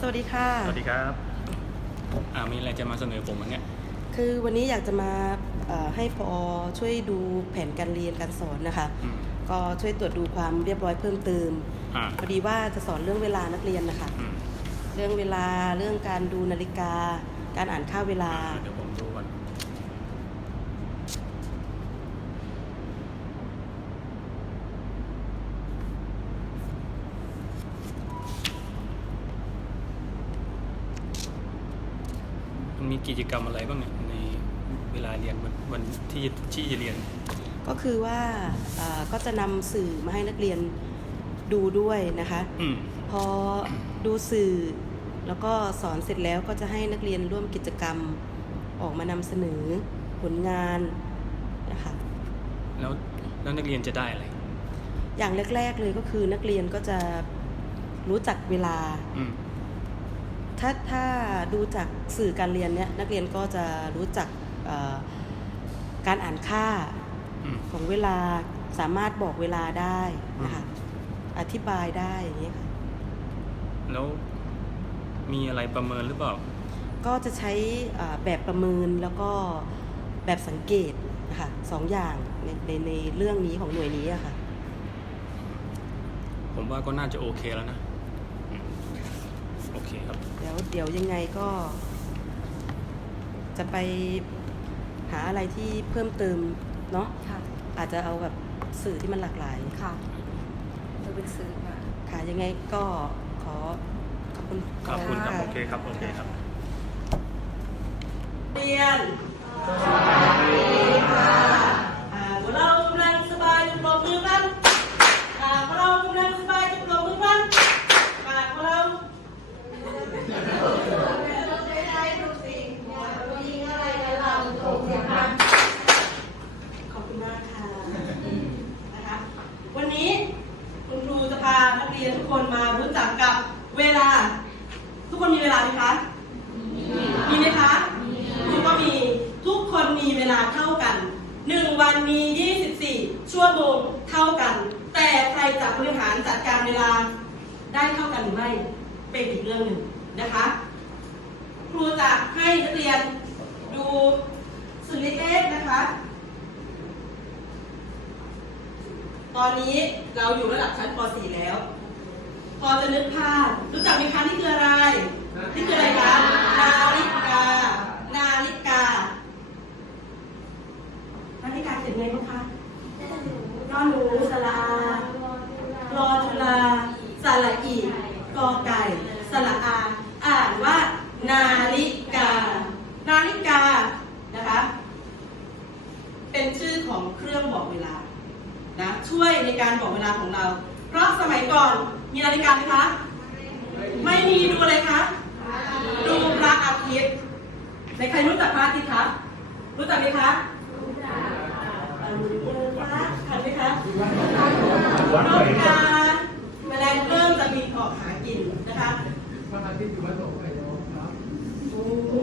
สวัสดีค่ะ สวัสดีครับอ่ามีอะไรจะมาเสนอผมวันเนี้ยคือวันนี้อยากจะมาเอ่อให้พอช่วยดูแผนการเรียนการสอนนะคะอืมก็ช่วยตรวจดูความเรียบร้อยเพิ่มเติมอ่าพอดีว่าจะสอนเรื่องเวลานักเรียนนะคะอืมเรื่องเวลาเรื่องการดูนาฬิกา การอ่านค่าเวลา เดี๋ยวผมดู ก่อนมันมีกิจกรรมอะไรบ้างเนี่ยในเวลาเรียนวันวันที่ที่จะเรียน ก็คือว่าเอ่อก็จะนำสื่อมาให้นักเรียนดูด้วยนะคะ อืมพอดูสื่อแล้วก็สอนเสร็จแล้วก็จะให้นักเรียนร่วมกิจกรรมออกมานำเสนอผลงานนะคะแล้วแล้วนักเรียนจะได้อะไร อย่างแรก ๆเลยก็คือนักเรียนก็จะรู้จักเวลา อืม ถ้าถ้าดูจากสื่อการเรียนเนี่ยนักเรียนก็จะรู้จักเอ่อการอ่านค่าอืมของเวลาสามารถบอกเวลาได้นะคะอธิบายได้อย่างนี้ยค่ะแล้วมีอะไรประเมินหรือเปล่า ก็จะใช้อ่าแบบประเมินแล้วก็แบบสังเกตนะคะสองอย่างในในในเรื่องนี้ของหน่วยนี้อะค่ะ ผมว่าก็น่าจะโอเคแล้วนะอืมโอเคครับ เดี๋ยวเดี๋ยวยังไงก็ จะไปหาอะไรที่เพิ่มเติมเนาะค่ะอาจจะเอาแบบสื่อที่มันหลากหลายค่ะจะเป็นซื้อมาค่ะยังไงก็ขอขอบคุณขอบคุณครับะโอเคครับ โอเคครับ เรียนสวัสดีค่ะพวกเรากำลังสบายจะปรบมือกันอ่าพวกเรากำลังสบายจะปรบมือกันอ่าพวกเรา ขอบคุณมากค่ะนะคะวันนี้คุณครูจะพานักเรียนทุกคนมารู้จักกับเวลา ทุกคนมีเวลาไหมคะ มีไหมคะมีก็มีทุกคนมีเวลาเท่ากันหนึ่งวันมี 24 ชั่วโมงเท่ากัน แต่ใครจะบริหารจัดการเวลาได้เท่ากันหรือไม่เป็นอีกเรื่องหนึ่งนะคะ ครูจะให้นักเรียนดูสื่อเล็กๆนะคะ ตอนนี้เราอยู่ระดับชั้นป .4 แล้ว พอจะนึกภาพ รู้จักไหมคะนี่คืออะไร นี่คืออะไรคะ นาฬิกา นาฬิกา นาฬิกาเขียนไงบ้างคะนอนหนูสระอารอจุลาสระอีกอไก่ สระอา อ่านว่า นาฬิกา นาฬิกา นะคะ เป็นชื่อของเครื่องบอกเวลา นะ ช่ วยในการบอกเวลาของเรา เพราะสมัยก่อนมีนาฬิกาไหมคะ ไม่มีดูอะไรคะ ดูพระอาทิตย์ในใครรู้จักพระอาทิตย์คะ รู้จักไหมคะรู้จักพระทันไหมคะนกกาแมลงเริ่มจะบินออกหากินนะคะวันอาทิตย์อยู่วัดหลวงไผ่โยมครับโอ้โห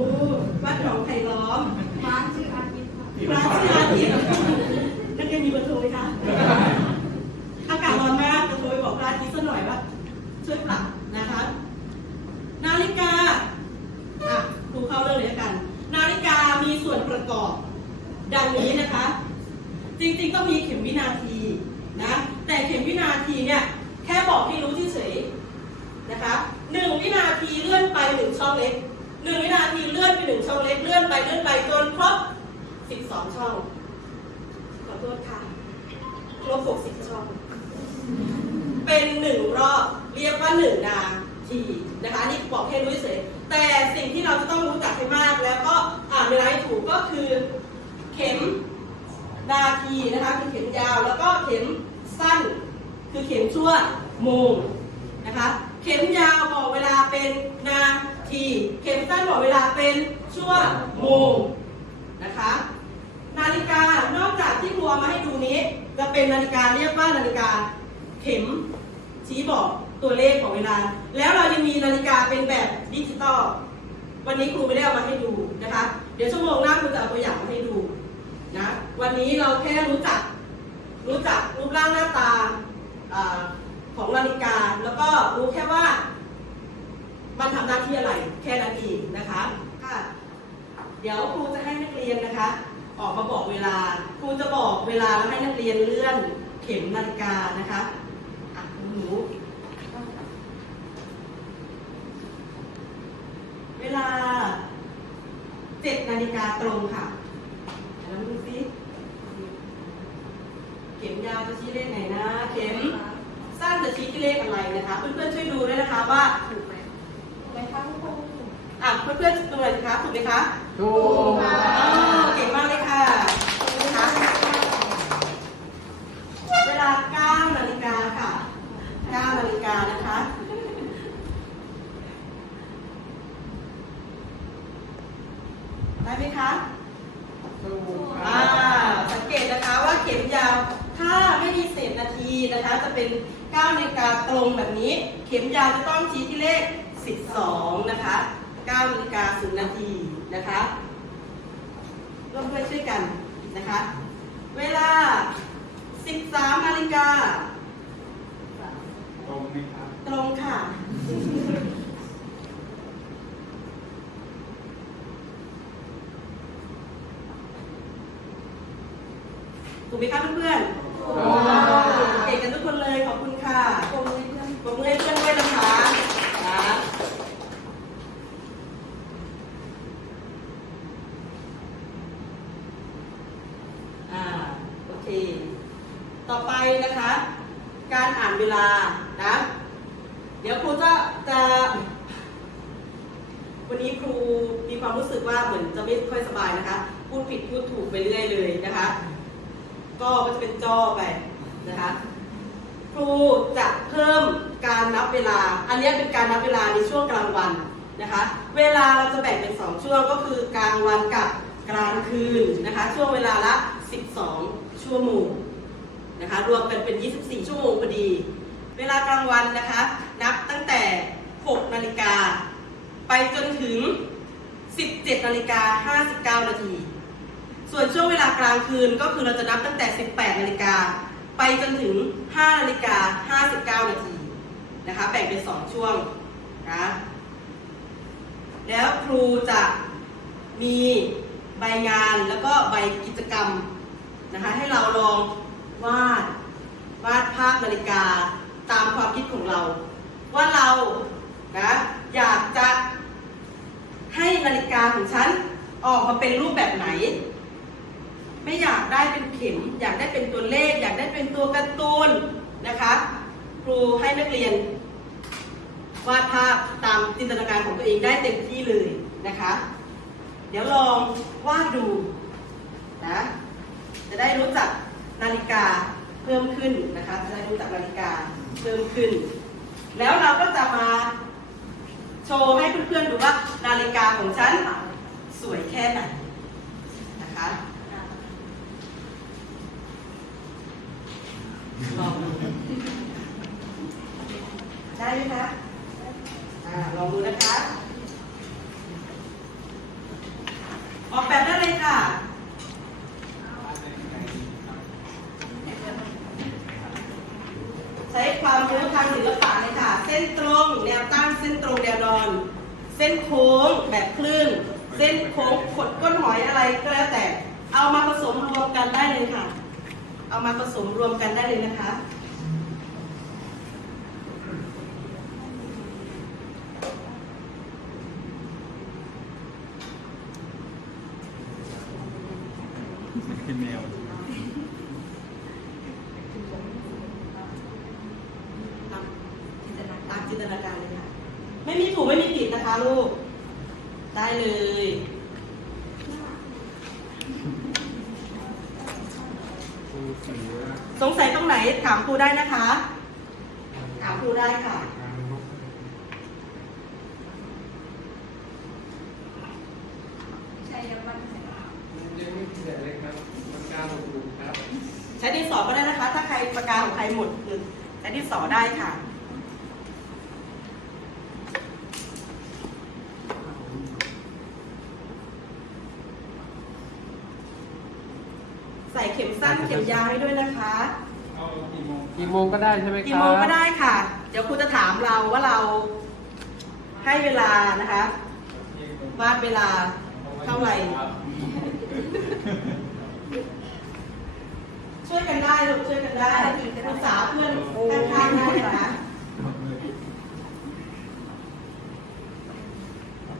วัดหนองไผ่ล้อมร้านชื่ออาทิตย์ค่ะพระชื่ออาทิตย์นักเรียนมีเบอร์โทรไหมคะ บอกพระอาทิตย์สักหน่อยว่าช่วยปรับนะคะ นาฬิกาอะครูเข้าเรื่องเลยกัน นาฬิกามีส่วนประกอบ ดังนี้นะคะ จริงๆต้องมีเข็มวินาทีนะแต่เข็มวินาทีเนี่ยแค่บอกให้รู้เฉยๆนะคะหนึ่งวินาทีเลื่อนไปหนึ่งช่องเล็กหนึ่งวินาทีเลื่อนไปหนึ่งช่องเล็กเลื่อนไปเลื่อนไปจนครบสิบสองช่องขอโทษค่ะ ครบหกสิบช่อง เป็นหนึ่งรอบเรียกว่าหนึ่งนาทีนะคะนี่บอกให้รู้เฉยแต่สิ่งที่เราจะต้องรู้จักให้มากแล้วก็อ่านเวลาให้ถูกก็คือเข็มนาทีนะคะคือเข็มยาว แล้วก็เข็มสั้น คือเข็มชั่วโมงนะคะเข็มยาวบอกเวลาเป็นนาที เข็มสั้นบอกเวลาเป็นชั่วโมงนะคะนาฬิกานอกจากที่ครูเอามาให้ดูนี้ จะเป็นนาฬิกาเรียกว่านาฬิกา เข็มชี้บอกตัวเลขของเวลา แล้วเรายังมีนาฬิกาเป็นแบบดิจิตอลวันนี้ครูไม่ได้เอามาให้ดูนะคะ เดี๋ยวชั่วโมงหน้าครูจะเอาตัวอย่างมาให้ดูนะวันนี้เราแค่รู้จักรู้จักรูปร่างหน้าตาอของนาฬิกาแล้วก็รู้แค่ว่า มันทำหน้าที่อะไรแค่นั้นเองนะคะค่ะเดี๋ยวครูจะให้นักเรียนนะคะ ออกมาบอกเวลา ครูจะบอกเวลาแล้วให้นักเรียนเลื่อนเข็มนาฬิกานะคะหนู เว ลาเจ็ดนาฬิกาตรงค่ะแล้วดูสิเข็มยาวจะชี้เลขไหนนะ เข็มสั้นจะชี้ที่เลขอะไรนะคะ เพื่อนๆช่วยดูด้วยนะคะว่าถูกไหมถูกไหมคะทุกคนอะเพื่อนๆดูหน่อยสิคะถูกไหมคะถูกอ๋อเก่งมากเลยค่ะนะคะเวลา9นาฬิกาค่ะ9นาฬิกานะคะ ได้ไหมคะถูกคอ่ารับสังเกตนะคะว่าเข็มยาวถ้าไม่มีเศษนาทีนะคะ จะเป็น9นาฬิกาตรงแบบนี้ เข็มยาวจะต้องชี้ที่เลข 12 นะคะ9นาฬิกา0นาทีนะคะร่วมด้วยช่วยกันนะคะ เวลา 13นาฬิกาตรงไหมครับตรงค่ะ กไหมคะเพื่อนๆเก่งกันทุกคนเลยขอบคุณค่ะตรงนี้เพื่อนปรบมือให้เพื่อนด้วยนะคะโอเค ต่อไปนะคะ การอ่านเวลานะ เดี๋ยวครูจะจะวันนี้ครูมีความรู้สึกว่าเหมือนจะไม่ค่อยสบายนะคะ พูดผิดพูดถูกไปเรื่อยเลยนะคะ ก็ก็จะเป็นจอไปนะคะครูจะเพิ่มการนับเวลา อันนี้เป็นการนับเวลาในช่วงกลางวันนะคะ เวลาเราจะแบ่งเป็น 2 ช่วงก็คือกลางวันกับกลางคืนนะคะ ช่วงเวลาละ 12 ชั่วโมงนะคะ รวมกันเป็น 24 ชั่วโมงพอดี เวลากลางวันนะคะ นับตั้งแต่ 6 นาฬิกา ไปจนถึง 17 นาฬิกา 59 นาที ส่วนช่วงเวลากลางคืนก็คือเราจะนับตั้งแต่ 18 นาฬิกา ไปจนถึง 5 นาฬิกา 59 นาทีนะคะ แบ่งเป็น 2 ช่วงนะแล้วครูจะมีใบงานแล้วก็ใบกิจกรรมนะคะให้เราลองวาดวาดภาพนาฬิกาตามความคิดของเรา ว่าเรานะอยากจะให้นาฬิกาของฉันออกมาเป็นรูปแบบไหน ไม่อยากได้เป็นเข็ม อยากได้เป็นตัวเลข อยากได้เป็นตัวการ์ตูนนะคะ ครูให้นักเรียนวาดภาพตามจินตนาการของตัวเองได้เต็มที่เลยนะคะ เดี๋ยวลองวาดดูนะจะได้รู้จักนาฬิกาเพิ่มขึ้นนะคะ จะได้รู้จักนาฬิกาเพิ่มขึ้น แล้วเราก็จะมาโชว์ให้เพื่อนๆดูว่านาฬิกาของฉันสวยแค่ไหนนะคะ ลองดู ได้ไหมคะอ่าลองดูนะคะออกแบบได้เลยค่ะ ใช้ความรู้ทางศิลปะเลยค่ะ เส้นตรง แนวตั้ง เส้นตรง แนวนอน เส้นโค้ง แบบคลื่น เส้นโค้งขดก้นหอยอะไรก็แล้วแต่ เอามาผสมรวมกันได้เลยค่ะ เอามาผสมรวมกันได้เลยนะคะ คือแมว ตามจินตนาตามจินตนาการเลยค่ะ ไม่มีถูกไม่มีผิดนะคะลูก ได้เลย ครูเสือ สงสัยตรงไหนถามครูได้นะคะ ถามครูได้ค่ะ ใช่ยังมันใส่ ยังไม่เสร็จเลยครับมันกลางถูกครับ ใช้ดินสอก็ได้นะคะ ถ้าใครปากกาของใครหมดคือใช้ดินสอได้ค่ะ ใส่เข็มสั้นเข็มยาวให้ด้วยนะคะเอากี่โมงกี่โมงก็ได้ใช่ไหมครับกี่โมงก็ได้ค่ะ เดี๋ยวครูจะถามเราว่าเราให้เวลานะคะวาดเวลาเท่าไหร่ ช่วยกันได้ ลูกช่วยกันได้ปรึกษาเพื่อนข้างๆได้นะคะ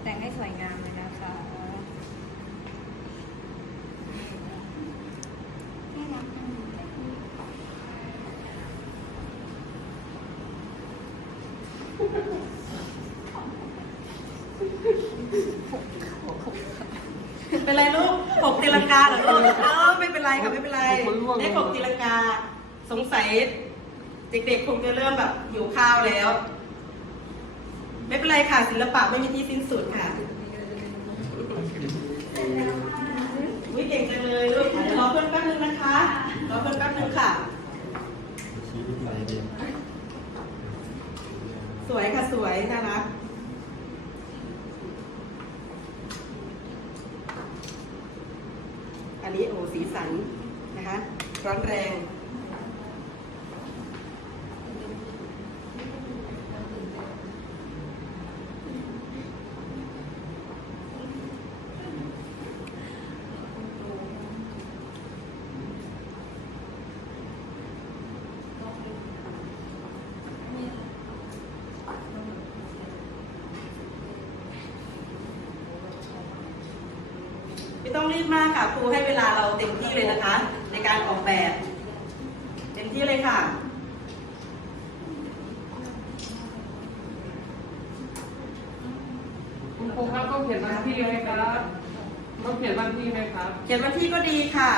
แต่งให้สวยงามเลยนะคะเป็นไรลูกหกตีลังกาเหรอลูกเออไม่เป็นไรค่ะไม่เป็นไร ได้หกตีลังกา สงสัย เด็กๆ คงจะเริ่มแบบหิวข้าวแล้ว ไม่เป็นไรค่ะศิลปะไม่มีที่สิ้นสุดค่ะวิเก่งจังเลยลูกรอเพื่อนแป๊บนึงนะคะรอเพื่อนแป๊บนึงค่ะ สวยค่ะสวยน่ารัก อันนี้โอ้สีสันนะคะ ร้อนแรงไม่ต้องรีบมากค่ะครูให้เวลาเราเต็มที่เลยนะคะ ในการออกแบบเต็มที่เลยค่ะคุณครูครับต้องเขียนวันที่ไหมครับต้องเขียนวันที่ไหมครับเขียนวันที่ก็ดีค่ะ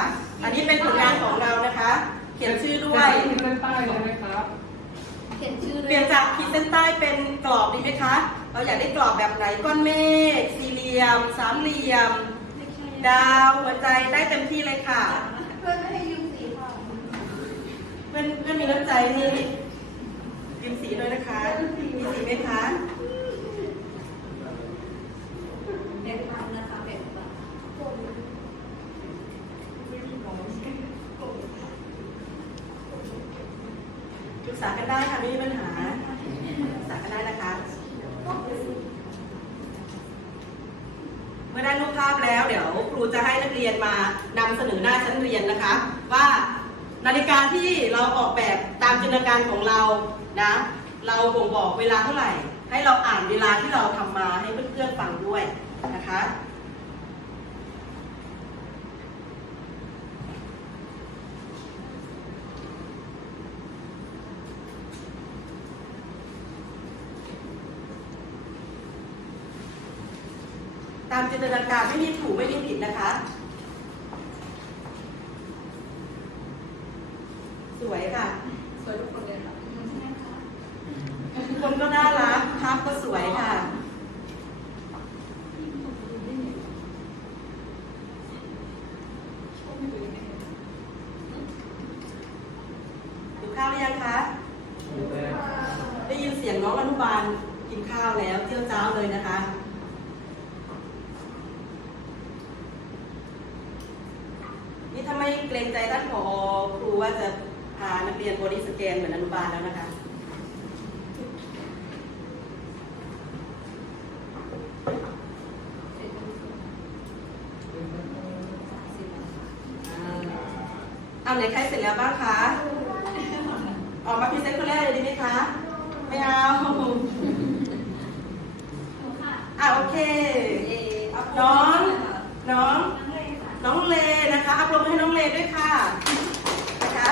อันนี้เป็นผลงานของเรานะคะ เขียนชื่อด้วยเขียนเส้นใต้เลยไหมครับเขียนชื่อเปลี่ยนจากขีดเส้นใต้เป็นกรอบดีไหมคะ เราอยากได้กรอบแบบไหนก้อนเมฆสี่เหลี่ยม สามเหลี่ยม ดาวหัวใจได้เต็มที่เลยค่ะ เพื่อนไม่ให้ยืมสีค่ะ เพื่อนมีน้ำใจให้ยืมสีด้วยนะคะ มีสีไหมคะเด็กทำนะคะเป็นแบบปรึกษากันได้ค่ะไม่มีปัญหาปรึกษากันได้นะคะ เมื่อได้รูปภาพแล้วเดี๋ยวครูจะให้นักเรียนมานำเสนอหน้าชั้นเรียนนะคะ ว่านาฬิกาที่เราออก นตนาการของเรานะ เราบ่งบอกเวลาเท่าไหร่ ให้เราอ่านเวลาที่เราทำมาให้เพื่อนๆฟังด้วยนะคะตามจินตนาการไม่มีถูกไม่มีผิดนะคะ สวยค่ะ สวยทุกคนเลยค่ะ ทุกคนก็น่ารักภาพก็สวยค่ะ ดูข้าวหรือยังคะ ได้ยินเสียงน้องอนุบาลกินข้าวแล้วเจียวจ้าวเลยนะคะ นี่ถ้าไม่ เกรงใจท่านผอครูว่าจะพานักเรียนบอดี้สแกนเหมือนอนุบาลแล้วนะคะ เอาไหนใครเสร็จแล้วบ้างคะ ออกมาพรีเซนต์คนแรกเลยดีไหมคะ ไม่เอา อะโอเค น้อง น้อง น้องเลนะคะอัพลงให้น้องเลด้วยค่ะ นะคะ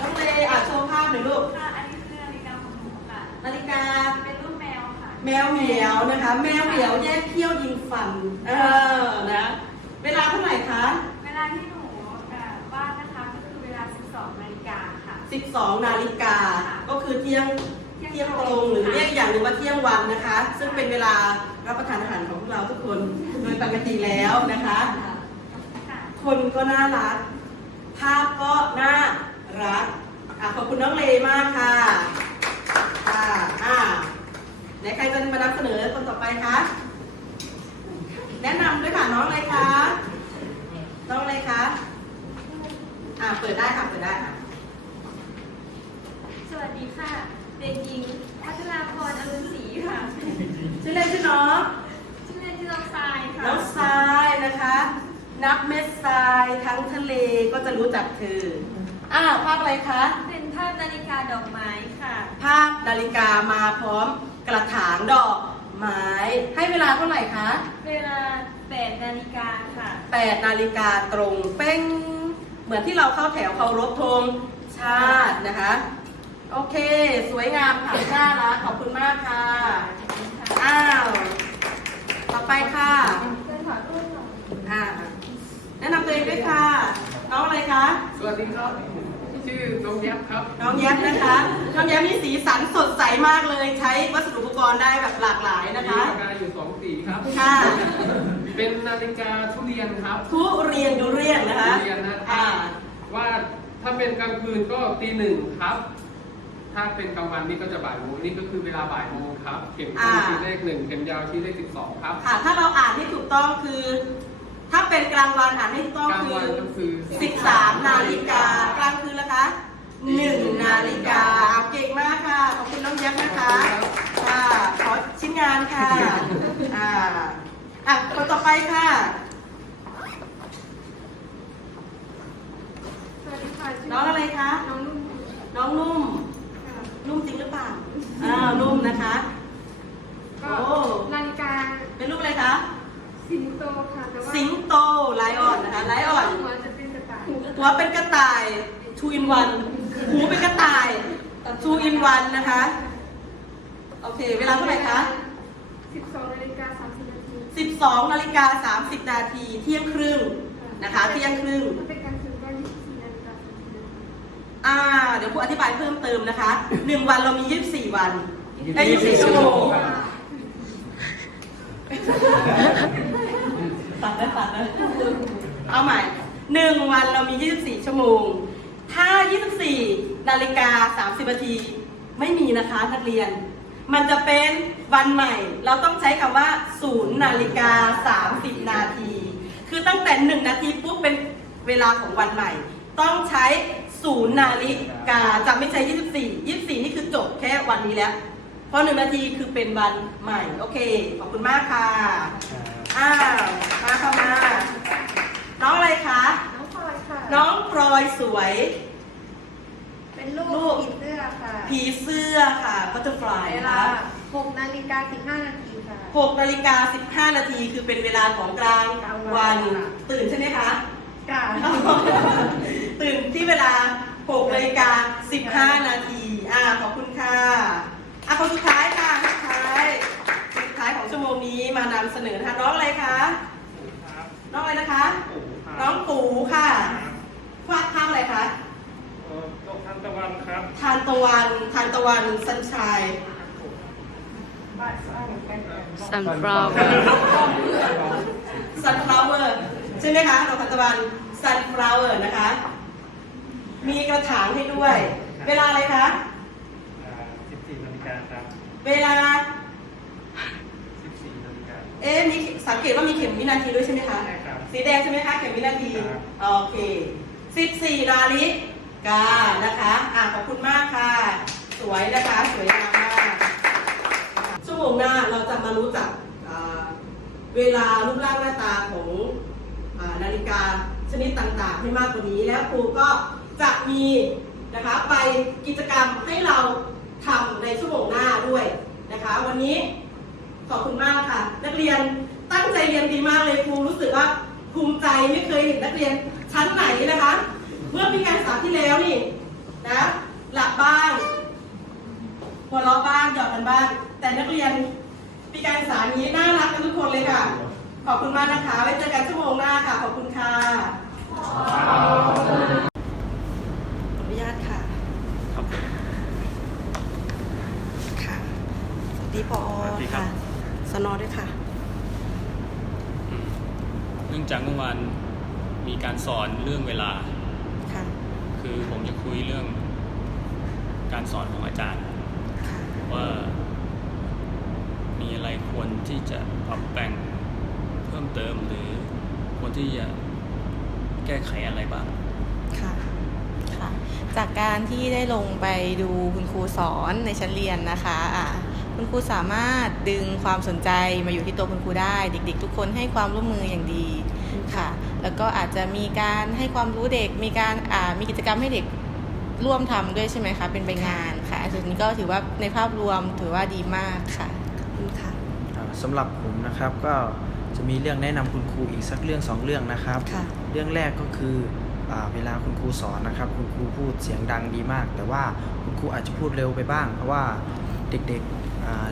น้องเลอะโชว์ภาพหน่อยลูก ค่ะ อันนี้คือนาฬิกาของหนูค่ะ นาฬิกา เป็นรูปแมวค่ะ แมวเหมียวนะคะ แมว เหมียวแยกเขี้ยวยิงฟัน เออ นะ เวลาเท่าไหร่คะ เวลาที่หนูเอ่อวาดนะคะก็คือเวลา 12นาฬิกาค่ะ 12 นาฬิกา ก็คือเที่ยง เที่ยงตรงหรือเรียกอย่างหนึ่งว่าเที่ยงวันนะคะ ซึ่งเป็นเวลารับประทานอาหารของพวกเราทุกคนโดยปกติแล้วนะคะค่ะคนก็น่ารัก ภาพก็น่ารักอะขอบคุณน้องเลมากค่ะ ค่ะอ่า ไหนใครจะมานำเสนอคนต่อไปคะแนะนำด้วยค่ะน้องเลยคะน้องเลยคะอ่าเปิดได้ค่ะเปิดได้ค่ะสวัสดีค่ะคเด็กหญิงพัชราพรอรุณศรีค่ะชื่อเล่นชื่อน้องชื่อเล่นชื่อน้องทรายค่ะน้องทรายนะคะ นับเม็ดทรายทั้งทะเลก็จะรู้จักเธออ่าภาพอะไรคะ เป็นภาพนาฬิกาดอกไม้ค่ะ ภาพนาฬิกามาพร้อม กระถางดอกไม้ให้เวลาเท่าไหร่คะเวลา8นาฬิกาค่ะ8นาฬิกาตรงเป้งเหมือนที่เราเข้าแถวเคารพธงชาตินะคะ โอเค สวยงามค่ะน่ารักขอบคุณมากค่ะอ้าวต่อไปค่ะอ่าแนะนำตัวเองด้วยค่ะ น้องอะไรคะ สวัสดีครับ ชื่อน้องแยบครับ น้องแย้มนะคะ น้องแย้มมีสีสันสดใสมากเลย ใช้วัสดุอุปกรณ์ได้แบบหลากหลายมีนะคะ ปากกาอยู่สองสีครับ ค่ะ เป็นนาฬิกาทุเรียนครับทุเรียนดูเรียนนะคะ ทุเรียนนะครัอ่า บว่าถ้าเป็นกลางคืนก็ตีหนึ่งครับ ถ้าเป็นกลางวันนี่ก็จะบ่ายโมงนี่ก็คือเวลาบ่ายโมงครับ เข็มสั้นชี้เลขหนึ่งเข็มยาวชี้เลขสิบสองครับ ค่ะ ถ้าเราอ่านให้ถูกต้องคือ ถ้าเป็นกลางวันอ่านให้ถูกต้องกลางคืวัอนก็คือ 13 นาฬิกา กลางคืนละคะ 1 นาฬิกาเอาเก่งมากค่ะ ขอบคุณน้องแย้มนะคะค่ะขอชิ้นงานค่ะอ่าอะคนต่อไปค่ะ สวัสดีค่ะชื่ น้องอะไรคะ น้องนุ่ม น้องนุ่ม ค่ะ นุ่มจริงหรือเปล่า อ้าวนุ่มนะคะ ก็ โอ้ นาฬิกา เป็นรูปอะไรคะ สิงโตค่ะแต่ว่า สิงโตไลออนนะคะ ไลออน หัวจะเป็นกระต่าย หัวเป็นกระต่าย two in one หูเป็นกระต่าย two in one นะคะ โอเค เวลาเท่าไหร่คะ 12นาฬิกา30นาที 12นาฬิกา30 นาทีเที่ยงครึ่งนะคะ เที่ยงครึ่ง ถ้าเป็นกลางคืนก็24นาฬิกา30นาที อ่า เดี๋ยวครูอธิบายเพิ่ มเติมนะคะ1วันเรามี24วันได้24ชั่วโมงตัดนะตัดนะเอาใหม่1วันเรามี24ชั่วโมง ถ้า24นาฬิกา30นาทีไม่มีนะคะนักเรียน มันจะเป็นวันใหม่ เราต้องใช้คำว่า0นาฬิกา30นาที คือตั้งแต่1นาทีปุ๊บเป็นเวลาของวันใหม่ ต้องใช้ 0นาฬิกาจะไม่ใช่ 24 24 นี่คือจบแค่วันนี้แล้ว เพราะ1นาทีคือเป็นวันใหม่ โอเค ขอบคุณมากค่ะ อ้าว มาเข้ามา น้องอะไรคะ น้องพลอยค่ะ น้องพลอยสวย เป็นลูลูกก ผีเสื้อค่ะผีเสื้อค่ะ butterfly เวนะลาคะ6นาฬิกา15นาทีค่ะ 6นาฬิกา15 นาทีคือเป็นเวลาของกลางกลางวัวันนค่ะตื่นใช่ไหมคะค่ะ ตื่นที่เวลา6นาฬิกา15 นาที อ่า ขอบคุณค่ะ อะคนสุดท้ายค่ะคนสุดท้ายคนสุดท้ายของชั่วโมงนี้มานำเสนอนะคะน้องอะไรคะ น้องอะไรนะคะ น้องปูค่ะ วาดภาพอะไรคะตกทานตะวันครับ ทานตะวัน ทานตะวันสันชาย sunflower sunflower ใช่ไหมคะดอกทานตะวัน sunflower นะคะ มีกระถางให้ด้วย เวลาอะไรคะ 14นาฬิกาครับเวลา 14นาฬิกา เอ๊ะมีสังเกตว่ามีเข็มวินาทีด้วยใช่ไหมคะ ใช่ครับ สีแดงใช่ไหมคะ เข็มวินาที ครับ โอเค 14นาฬิกานะคะ อะขอบคุณมากค่ะ สวยนะคะ สวยงามมาก ชั่วโมงหน้าเราจะมารู้จักอ่าเวลารูปร่างหน้าตาของอานาฬิกาชนิดต่างๆให้มากกว่านี้แล้วครูก็ จะมีนะคะไปกิจกรรมให้เราทำในชั่วโมงหน้าด้วยนะคะ วันนี้ขอบคุณมากค่ะ นักเรียนตั้งใจเรียนดีมากเลยครูรู้สึกว่าภูมิใจไม่เคยเห็นนักเรียนชั้นไหนนะคะ เมื่อปีการศึกษาที่แล้วนี่นะหลับบ้างหัวเราะบ้างหยอกกันบ้างแต่นักเรียนปีการศึกษานี้น่ารักกันทุกคนเลยค่ะ ขอบคุณมากนะคะ ไว้เจอกันชั่วโมงหน้าค่ะ ขอบคุณค่ะ ขออนุญาตค่ะ ครับ ค่ะ สวัสดีพอ สวัสดีครับ ส นอด้วยค่ะอืมเนื่องจากเมื่อวานมีการสอนเรื่องเวลา ค่ะ คือผมจะคุยเรื่องการสอนของอาจารย์ค่ะว่ามีอะไรควรที่จะปรับแต่งเพิ่มเติมหรือควรที่จะแก้ไขอะไรบ้าง ค่ะ ค่ะ จากการที่ได้ลงไปดูคุณครูสอนในชั้นเรียนนะคะอ่า คุณครูสามารถดึงความสนใจมาอยู่ที่ตัวคุณครูได้ เด็ก ๆ ทุกคนให้ความร่วมมืออย่างดีค่ะ แล้วก็อาจจะมีการให้ความรู้เด็กมีการอ่ามีกิจกรรมให้เด็กร่วมทำด้วยใช่ไหมคะ เป็นใบงานค่ะอันนี้ก็ถือว่าในภาพรวมถือว่าดีมากค่ะขอบคุณค่ะอ่าสำหรับผมนะครับก็จะมีเรื่องแนะนำคุณครูอีกสักเรื่องสองเรื่องนะครับค่ะเรื่องแรกก็คืออาเวลาคุณครูสอนนะครับ คุณครูพูดเสียงดังดีมาก แต่ว่าคุณครูอาจจะพูดเร็วไปบ้าง เพราะว่าเด็กๆอ่า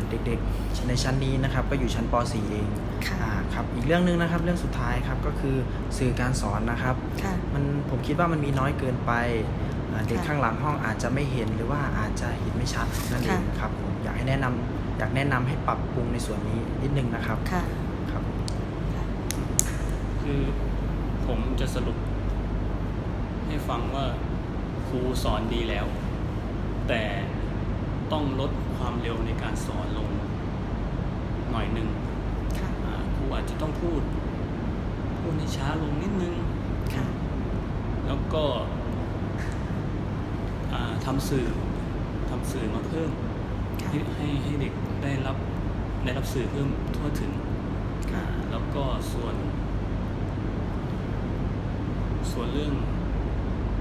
เด็กๆในชั้นนี้นะครับก็อยู่ชั้นป .4 เองค่ะอ่าครับอีกเรื่องหนึ่งนะครับเรื่องสุดท้ายครับก็คือสื่อการสอนนะครับค่ะมันผมคิดว่ามันมีน้อยเกินไปอ่าเด็กค่ะข้างหลังห้องอาจจะไม่เห็นหรือว่าอาจจะเห็นไม่ชัดนั่นเองค่ะครับผมอยากให้แนะนำอยากแนะนำให้ปรับปรุงในส่วนนี้นิดนึงนะครับค่ะครับ คือผมจะสรุป ให้ฟังว่าครูสอนดีแล้ว แต่ต้องลด ความเร็วในการสอนลงหน่อยหนึ่งค่ะอ่าครูอาจจะต้องพูด พูดให้ช้าลงนิดนึง ค่ะ แล้วก็อ่าทำสื่อทำสื่อมาเพิ่มค่ะ ให้ให้ให้เด็กได้รับได้รับสื่อเพิ่มทั่วถึง ค่ะอ่าแล้วก็ส่วน ส่วนเรื่อง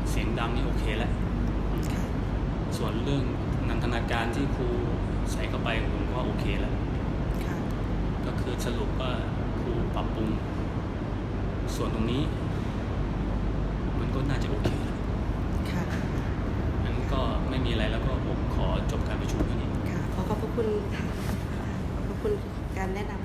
เสียงดังนี่โอเคแล้ว ค่ะ ส่วนเรื่อง นันทนาการที่ครูใส่เข้าไปผมว่าโอเคแล้ว ค่ะก็คือสรุปว่าครูปรับปรุง ส่วนตรงนี้ มันก็น่าจะโอเคแล้วค่ะงั้นก็ไม่มีอะไรแล้วก็ผมขอจบการประชุมเท่านี้ ค่ะขอขอบพระคุณค่ะขอบพระคุณการแนะนำค่ะ